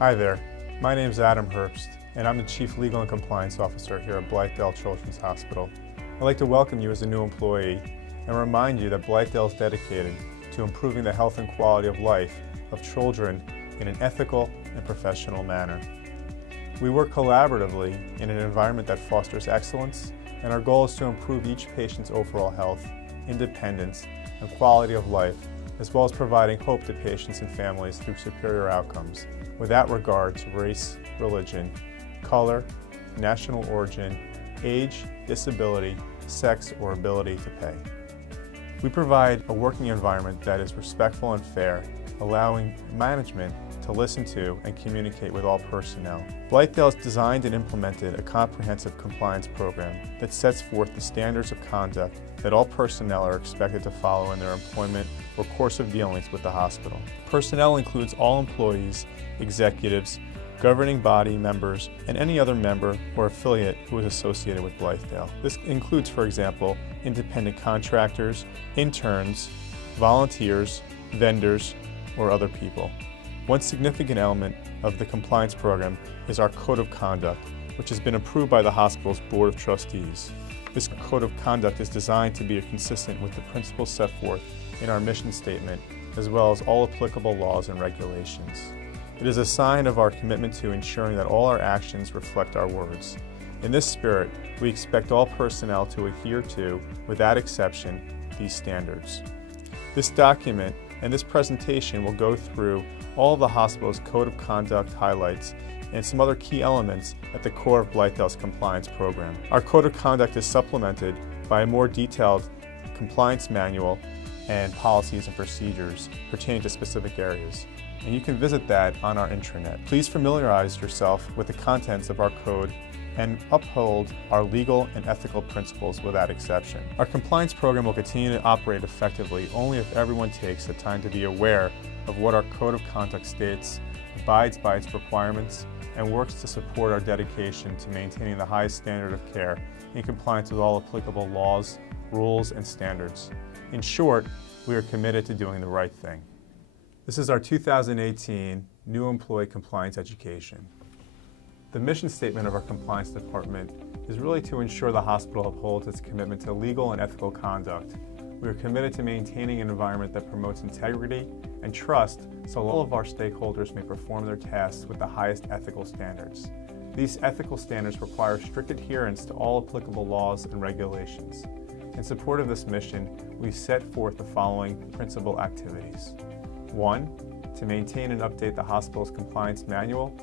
Hi there, my name is Adam Herbst, and I'm the Chief Legal and Compliance Officer here at Blythedale Children's Hospital. I'd like to welcome you as a new employee and remind you that Blythedale is dedicated to improving the health and quality of life of children in an ethical and professional manner. We work collaboratively in an environment that fosters excellence, and our goal is to improve each patient's overall health, independence, and quality of life, as well as providing hope to patients and families through superior outcomes, without regard to race, religion, color, national origin, age, disability, sex, or ability to pay. We provide a working environment that is respectful and fair, allowing management to listen to and communicate with all personnel. Blythedale has designed and implemented a comprehensive compliance program that sets forth the standards of conduct that all personnel are expected to follow in their employment or course of dealings with the hospital. Personnel includes all employees, executives, governing body members, and any other member or affiliate who is associated with Blythedale. This includes, for example, independent contractors, interns, volunteers, vendors, or other people. One significant element of the compliance program is our Code of Conduct, which has been approved by the hospital's Board of Trustees. This Code of Conduct is designed to be consistent with the principles set forth in our mission statement, as well as all applicable laws and regulations. It is a sign of our commitment to ensuring that all our actions reflect our words. In this spirit, we expect all personnel to adhere to, without exception, these standards. This document and this presentation will go through all of the hospital's Code of Conduct highlights and some other key elements at the core of Blythedale's compliance program. Our Code of Conduct is supplemented by a more detailed compliance manual and policies and procedures pertaining to specific areas, and you can visit that on our intranet. Please familiarize yourself with the contents of our code and uphold our legal and ethical principles without exception. Our compliance program will continue to operate effectively only if everyone takes the time to be aware of what our Code of Conduct states, abides by its requirements, and works to support our dedication to maintaining the highest standard of care in compliance with all applicable laws, rules, and standards. In short, we are committed to doing the right thing. This is our 2018 New Employee Compliance Education. The mission statement of our compliance department is really to ensure the hospital upholds its commitment to legal and ethical conduct. We are committed to maintaining an environment that promotes integrity and trust so all of our stakeholders may perform their tasks with the highest ethical standards. These ethical standards require strict adherence to all applicable laws and regulations. In support of this mission, we set forth the following principal activities. 1. To maintain and update the hospital's compliance manual,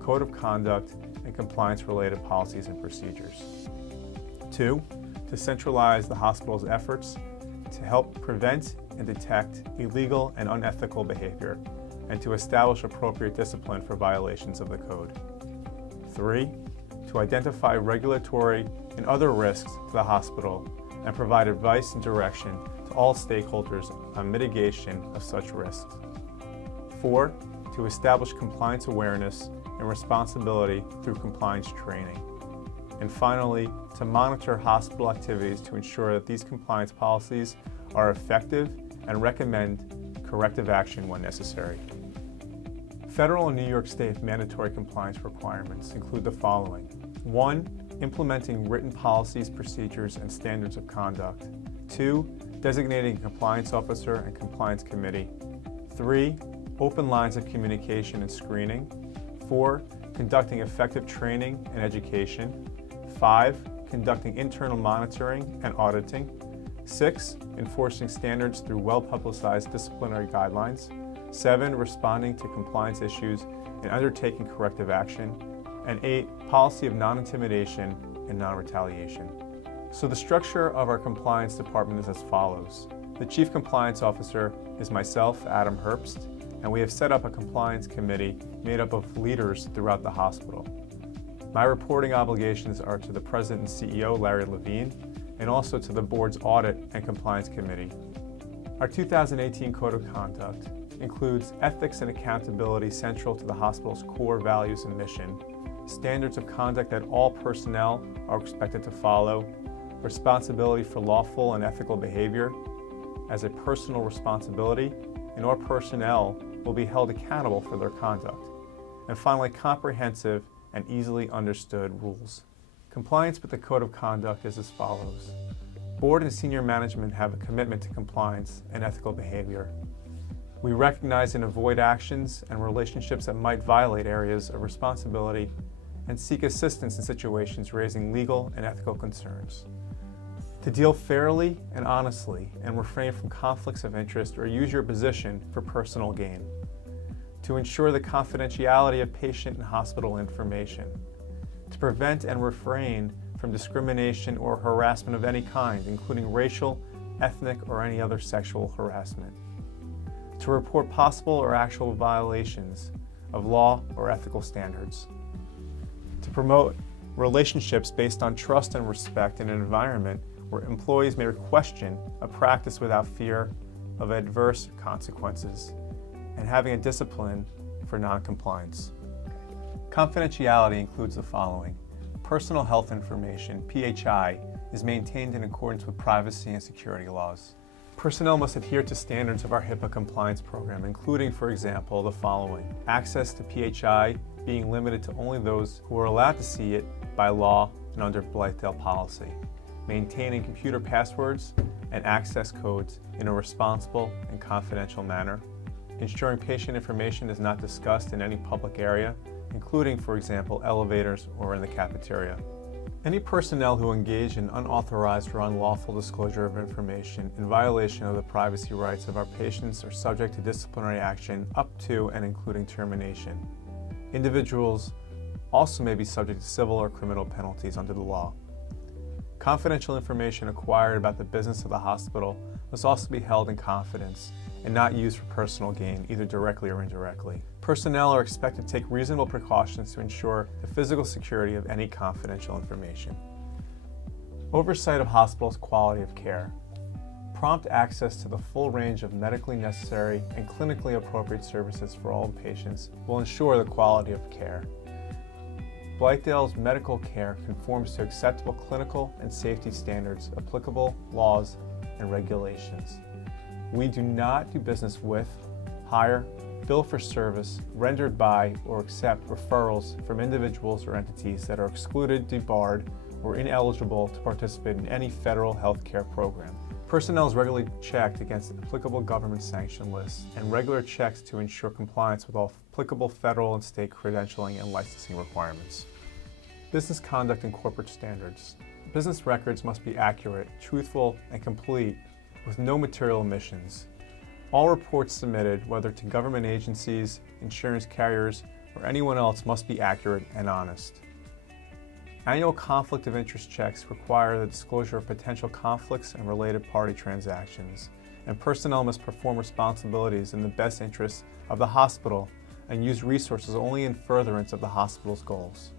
Code of Conduct, and compliance-related policies and procedures. 2. To centralize the hospital's efforts to help prevent and detect illegal and unethical behavior, and to establish appropriate discipline for violations of the code. 3. To identify regulatory and other risks to the hospital and provide advice and direction to all stakeholders on mitigation of such risks. 4. To establish compliance awareness and responsibility through compliance training. And finally, to monitor hospital activities to ensure that these compliance policies are effective and recommend corrective action when necessary. Federal and New York State mandatory compliance requirements include the following. 1. Implementing written policies, procedures, and standards of conduct. 2. Designating a compliance officer and compliance committee. 3. Open lines of communication and screening. 4. Conducting effective training and education. 5. Conducting internal monitoring and auditing. 6. Enforcing standards through well-publicized disciplinary guidelines. 7. Responding to compliance issues and undertaking corrective action. And 8. Policy of non-intimidation and non-retaliation. So the structure of our compliance department is as follows. The Chief Compliance Officer is myself, Adam Herbst, and we have set up a compliance committee made up of leaders throughout the hospital. My reporting obligations are to the President and CEO, Larry Levine, and also to the board's Audit and Compliance Committee. Our 2018 Code of Conduct includes ethics and accountability central to the hospital's core values and mission, standards of conduct that all personnel are expected to follow, responsibility for lawful and ethical behavior as a personal responsibility, and all personnel will be held accountable for their conduct. And finally, comprehensive and easily understood rules. Compliance with the Code of Conduct is as follows. Board and senior management have a commitment to compliance and ethical behavior. We recognize and avoid actions and relationships that might violate areas of responsibility and seek assistance in situations raising legal and ethical concerns. To deal fairly and honestly and refrain from conflicts of interest or use your position for personal gain. To ensure the confidentiality of patient and hospital information. To prevent and refrain from discrimination or harassment of any kind, including racial, ethnic, or any other sexual harassment. To report possible or actual violations of law or ethical standards. To promote relationships based on trust and respect in an environment where employees may question a practice without fear of adverse consequences, and having a discipline for non-compliance. Confidentiality includes the following. Personal health information, PHI, is maintained in accordance with privacy and security laws. Personnel must adhere to standards of our HIPAA compliance program, including, for example, the following. Access to PHI being limited to only those who are allowed to see it by law and under Blythedale policy. Maintaining computer passwords and access codes in a responsible and confidential manner. Ensuring patient information is not discussed in any public area, including, for example, elevators or in the cafeteria. Any personnel who engage in unauthorized or unlawful disclosure of information in violation of the privacy rights of our patients are subject to disciplinary action up to and including termination. Individuals also may be subject to civil or criminal penalties under the law. Confidential information acquired about the business of the hospital must also be held in confidence and not used for personal gain, either directly or indirectly. Personnel are expected to take reasonable precautions to ensure the physical security of any confidential information. Oversight of hospitals' quality of care. Prompt access to the full range of medically necessary and clinically appropriate services for all patients will ensure the quality of care. Blythedale's medical care conforms to acceptable clinical and safety standards, applicable laws, and regulations. We do not do business with, hire, bill for service rendered by, or accept referrals from individuals or entities that are excluded, debarred, or ineligible to participate in any federal health care program. Personnel is regularly checked against applicable government sanction lists and regular checks to ensure compliance with all applicable federal and state credentialing and licensing requirements. Business conduct and corporate standards. Business records must be accurate, truthful, and complete with no material omissions. All reports submitted, whether to government agencies, insurance carriers, or anyone else, must be accurate and honest. Annual conflict of interest checks require the disclosure of potential conflicts and related party transactions, and personnel must perform responsibilities in the best interests of the hospital and use resources only in furtherance of the hospital's goals.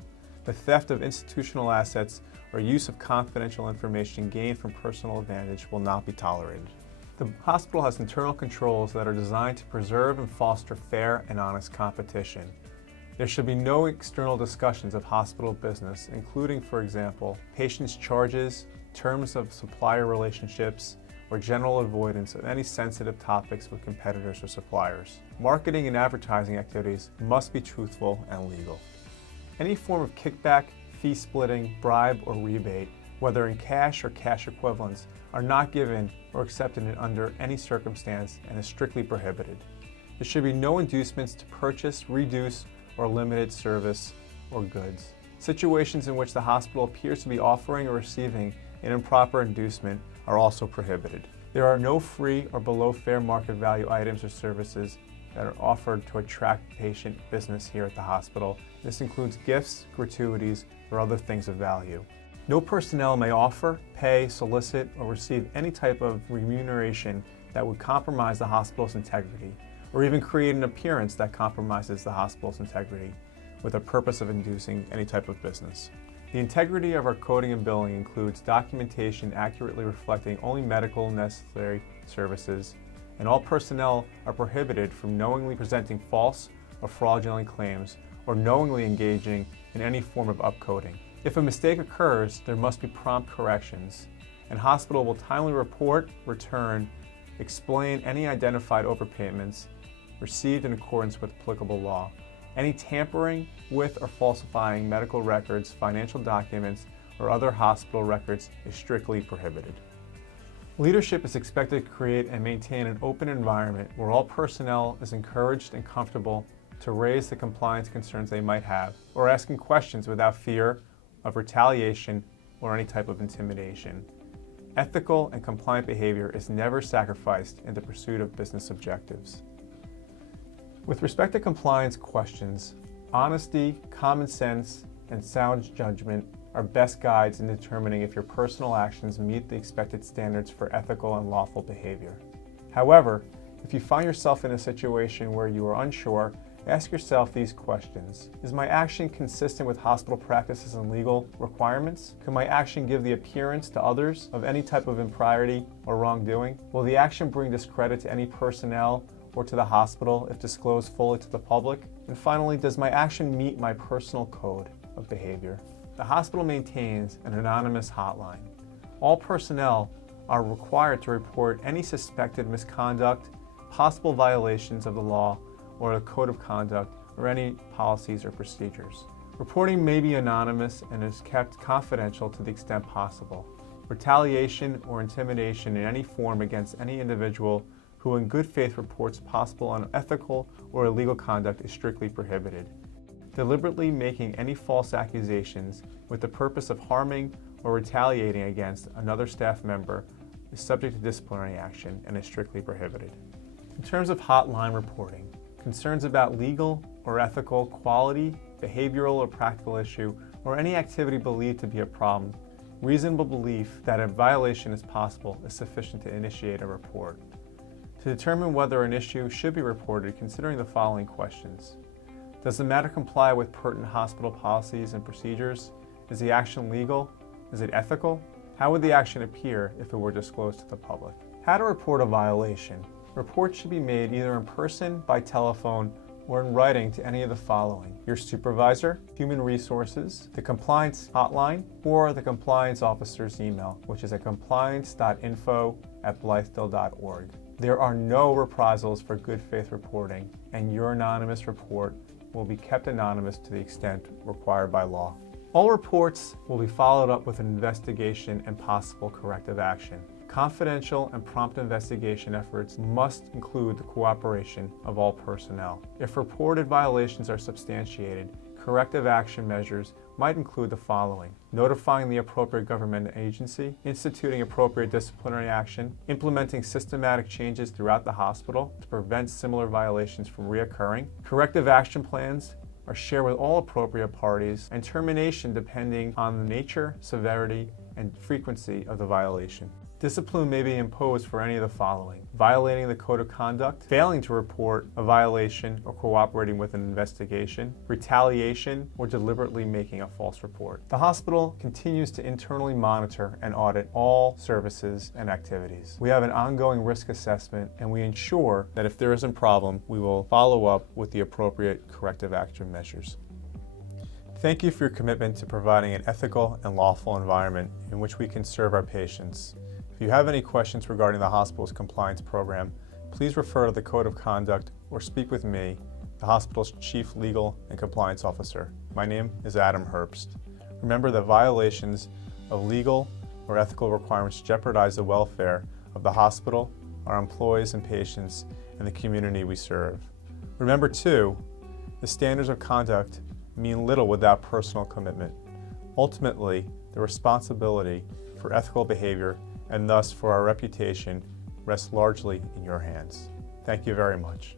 The theft of institutional assets or use of confidential information gained from personal advantage will not be tolerated. The hospital has internal controls that are designed to preserve and foster fair and honest competition. There should be no external discussions of hospital business, including, for example, patients' charges, terms of supplier relationships, or general avoidance of any sensitive topics with competitors or suppliers. Marketing and advertising activities must be truthful and legal. Any form of kickback, fee splitting, bribe, or rebate, whether in cash or cash equivalents, are not given or accepted under any circumstance and is strictly prohibited. There should be no inducements to purchase, reduce, or limited service or goods. Situations in which the hospital appears to be offering or receiving an improper inducement are also prohibited. There are no free or below fair market value items or services that are offered to attract patient business here at the hospital. This includes gifts, gratuities, or other things of value. No personnel may offer, pay, solicit, or receive any type of remuneration that would compromise the hospital's integrity, or even create an appearance that compromises the hospital's integrity with a purpose of inducing any type of business. The integrity of our coding and billing includes documentation accurately reflecting only medical necessary services, and all personnel are prohibited from knowingly presenting false or fraudulent claims or knowingly engaging in any form of upcoding. If a mistake occurs, there must be prompt corrections, and hospital will timely report, return, explain any identified overpayments received in accordance with applicable law, Any tampering with or falsifying medical records, financial documents, or other hospital records is strictly prohibited. Leadership is expected to create and maintain an open environment where all personnel is encouraged and comfortable to raise the compliance concerns they might have, or asking questions without fear of retaliation or any type of intimidation. Ethical and compliant behavior is never sacrificed in the pursuit of business objectives. With respect to compliance questions, honesty, common sense, and sound judgment are best guides in determining if your personal actions meet the expected standards for ethical and lawful behavior. However, if you find yourself in a situation where you are unsure, ask yourself these questions. Is my action consistent with hospital practices and legal requirements? Can my action give the appearance to others of any type of impropriety or wrongdoing? Will the action bring discredit to any personnel or to the hospital if disclosed fully to the public? And finally, does my action meet my personal code of behavior? The hospital maintains an anonymous hotline. All personnel are required to report any suspected misconduct, possible violations of the law or the code of conduct, or any policies or procedures. Reporting may be anonymous and is kept confidential to the extent possible. Retaliation or intimidation in any form against any individual who in good faith reports possible unethical or illegal conduct is strictly prohibited. Deliberately making any false accusations with the purpose of harming or retaliating against another staff member is subject to disciplinary action and is strictly prohibited. In terms of hotline reporting, concerns about legal or ethical, quality, behavioral or practical issue, or any activity believed to be a problem, reasonable belief that a violation is possible is sufficient to initiate a report. To determine whether an issue should be reported, considering the following questions. Does the matter comply with pertinent hospital policies and procedures? Is the action legal? Is it ethical? How would the action appear if it were disclosed to the public? How to report a violation. Reports should be made either in person, by telephone, or in writing to any of the following: your supervisor, human resources, the compliance hotline, or the compliance officer's email, which is at compliance.info@blythedale.org. There are no reprisals for good faith reporting, and your anonymous report will be kept anonymous to the extent required by law. All reports will be followed up with an investigation and possible corrective action. Confidential and prompt investigation efforts must include the cooperation of all personnel. If reported violations are substantiated, corrective action measures might include the following: notifying the appropriate government agency, instituting appropriate disciplinary action, implementing systematic changes throughout the hospital to prevent similar violations from reoccurring. Corrective action plans are shared with all appropriate parties, and termination depending on the nature, severity, and frequency of the violation. Discipline may be imposed for any of the following: violating the code of conduct, failing to report a violation or cooperating with an investigation, retaliation, or deliberately making a false report. The hospital continues to internally monitor and audit all services and activities. We have an ongoing risk assessment, and we ensure that if there is a problem, we will follow up with the appropriate corrective action measures. Thank you for your commitment to providing an ethical and lawful environment in which we can serve our patients. If you have any questions regarding the hospital's compliance program, please refer to the Code of Conduct or speak with me, the hospital's Chief Legal and Compliance Officer. My name is Adam Herbst. Remember that violations of legal or ethical requirements jeopardize the welfare of the hospital, our employees and patients, and the community we serve. Remember too, the standards of conduct mean little without personal commitment. Ultimately, the responsibility for ethical behavior and thus for our reputation rests largely in your hands. Thank you very much.